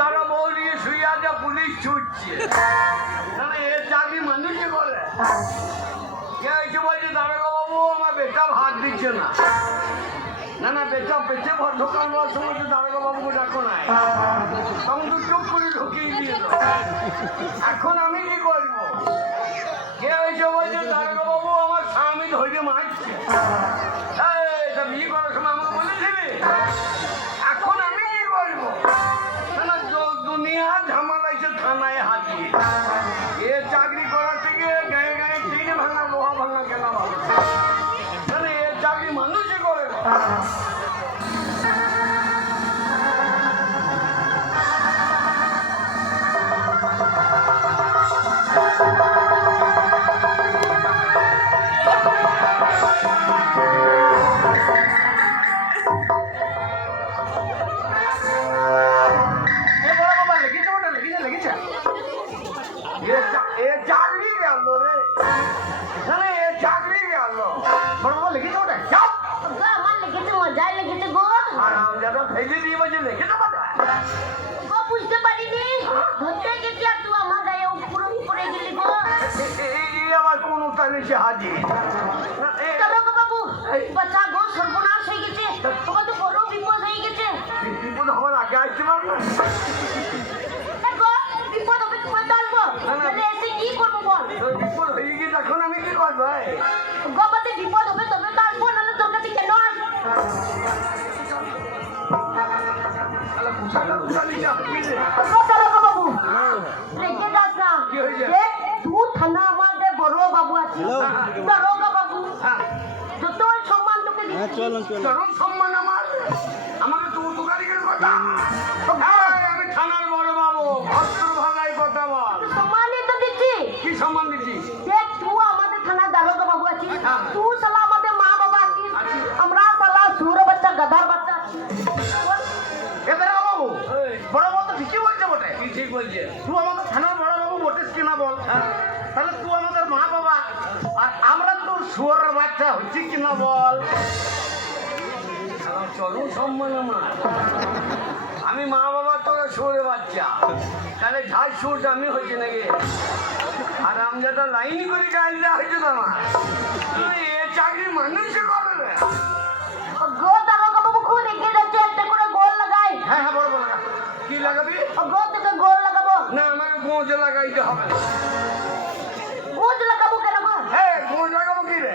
তারা বউ নিয়ে শুয়ে আছে, পুলিশ ছুটছে। এর চাকরি মানুষই করে কে এসে বলছে দারোগা বাবু আমার বেটা ভাত দিচ্ছে না। না না, বেটা পেটে ভর ঢোকান বলার সময় তো দারোগা বাবুকে ডাকো না। তখন তো চুপ করে ঢুকিয়ে দিয়ে এখন আমি কি করব? Ah. আবার কোন উঠানে সে হাজির বাবু? বাচ্চা গো সর্বনাশ হয়ে গেছে। তোমার তো বড় বিপদ হয়ে গেছে। বিপদ হওয়ার আগে আসতে পারবে বিপদ হবে তোমার ডালবো না, না। তাহলে এসে কি করব বল? বিপদ হয়ে গেছে এখন আমি কি করব এই? বিপদ হবে তবে ডালবো নাহলে তোর কাছে কেন আসব? শালা কুঠাটা কুঠালি চাপবি রে। গো চলো গো বাবু রেখে যাস না। কি হয়েছে? দেখ তুই থানা আমাদের বড় বাবু আছে। দারোগা বাবু হ্যাঁ, যত সম্মান তোকে দিচ্ছি চরম সম্মান আমার। আমাকে তো তুকারিকের কথা। আমি থানার বড় বাবু ভদ্র ভাঙাই কথা বল। সম্মানই তো দিচ্ছি। কি সম্মান দিচ্ছি? দেখ তুই আমাদের থানা দারোগা বাবু আছিস হ্যাঁ। তুই সালা আমাদের মা বাবা আছিস। আছি। আমরা সালা সুর বাচ্চা গাধার বাচ্চা এ দাঁড়া বাবু বড় বাবা তো ঠিকই বলছে বটে। ঠিক বলছে তুই আমাদের থানার বড় বাবু বটিস কিনা বল। তাহলে তুই আমাদের মা বাবা আর আমরা তো শুয়ারের বাচ্চা হচ্ছি কিনা বল? চরম সম্মান আমার। আমি মা বাবা তোরা সরে বাচ্চা। তাহলে ঝাড় সুট আমি হয়েছে নাকি? আর আমি যেটা লাইন করে গাইলে হয়েছে তো আমার। এ চাকরি মানুষে করে রে হ্যাঁ হ্যাঁ বড় বড় কি লাগাবি? গোল লাগাবো। না আমাকে গোঁজে লাগাইতে হবে না। গোজ লাগাবো কেন গো হ্যাঁ গোঁজ লাগাবো কি রে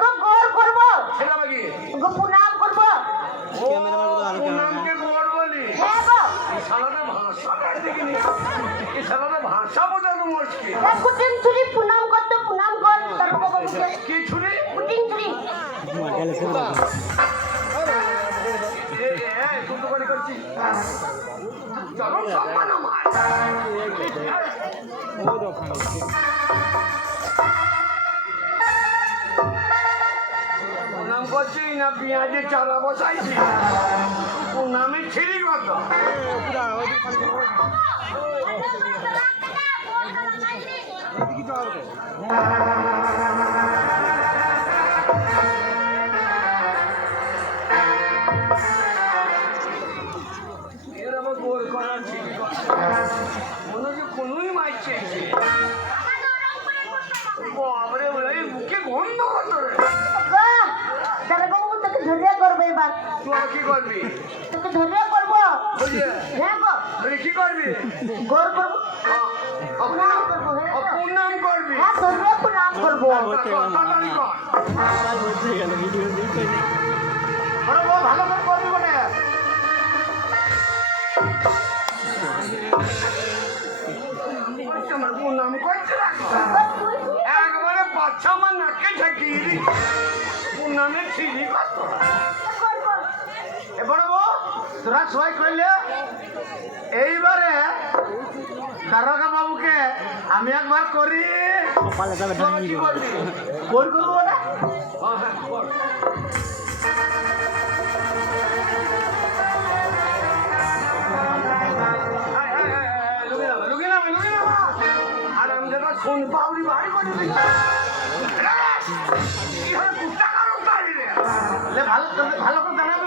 গো গোল করব সেটা আবার কি গো প্রণাম করব ও নামকে গোর বলি হ্যাঁ গো এই শালাদের ভাষা কার দিকে নিয়ে এই শালাদের ভাষা বোঝানো মুশকিল। এক কুটিন ছুরি প্রণাম করতে প্রণাম কর কি ছুরি কুটিন ছুরি এ, এ, এ, তুই তো বাড়ি করছিস চরম সম্মান আমার প্রণাম করছি না পেঁয়াজের চারা বসাইছি প্রণামে ছিঁড়ি কত এর আবার গোল করার ছিঁড়ি কত মনে হচ্ছে কোনোই মারছে এসে। বাবারে ওই মুখে গন্ধ কত রে দারোগা বাবু তোকে ধরে করব এবার কি করবি তোকে ধরে বুঝলে হ্যাঁ গো তুই কি করবি? গোল করব প্রণাম করব হ্যাঁ। গো। করবি? হ্যাঁ ধরে প্রণাম করব। তাড়াতাড়ি কর। ভালো করে করবি বটে আমার প্রণাম করছে একবারে বাচ্চা আমার নাকে ঠেকিয়ে দি প্রণামে ছিঁড়ি কত কর তোরা সবাই কইলে এইবারে দারোগা বাবুকে আমি একবার করি। কি করবি? কোন বাড়ি করে লে ভালো ভালো করে জানাবি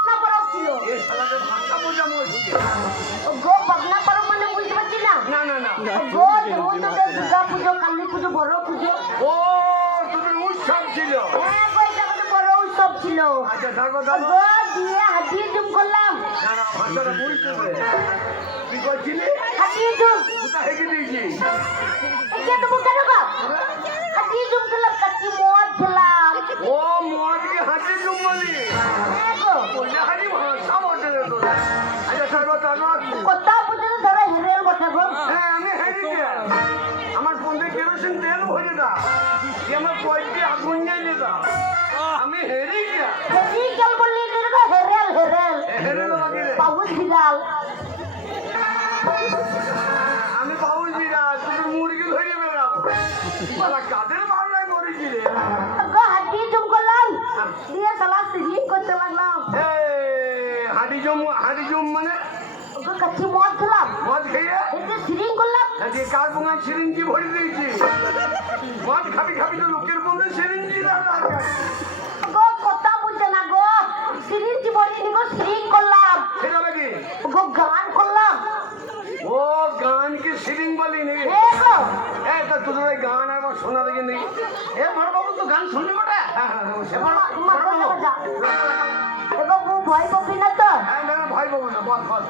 ছিল। গো বপনা পরব মানে বুঝতে পারছি না? না না না। গো দুর্গা পুজো কালী পুজো বড় পুজো। ও তোদের উৎসব ছিল। হ্যাঁ গো এটা আমাদের বড় উৎসব ছিল। আচ্ছা থাকো থাকো গো দিয়ে হাতিয়ে জুম করলাম। না না ভাষাটা বুঝতে পারে। কি করছিলি? হাতিয়ে জুম কোথায় হেঁকে দিয়েছি এটা তো বুঝতে গো হাতিয়ে জুম করলাম কাটি মদ খেলাম। ও হ্যাঁ গো। কোথাও পর্যন্ত ধরো হেরেল বটে গো। হ্যাঁ আমি হেরি আমার ফোনে কেরোসিন তেল ভরে দা আমার কয়েকটি আগুন জ্বালিয়ে দা আমি হেরি গিয়া হেরি কেল বললি যে গো হেরেল হেরেল হেরে লাগে পাউস বিড়াল আমি বাবুজি না মুরগি ধরে কাদের গো জুম করলাম দিয়ে সালা সিরিং করতে লাগলাম এই, হাঁড়ি জম হাঁড়ি জম মানে কাটি মদ খেলাম? মদ খেয়ে? এতে সিরিং করলাম। আজকে কার বোঙায় সিরিঞ্জি ভরে দিয়েছি? মদ খাবি খাবি তো লোকের বন্ধু সিরিঞ্জি গো কথা বুঝছে না গো। সিরিং জীবনী গো সিরিং করলাম। সেটা নাকি? গো গান করলাম। ও গান কি সিরিং বলি নাকি এ গো। এই তা তোদের ওই গান একবার শোনা দেখি নাকি এ বড় বাবু তো গান শুনবি বটে? হ্যাঁ হ্যাঁ হ্যাঁ, সে বলো। মা ভয় পাবি না তো? হ্যাঁ না, না, ভয় পাবো না বল বল।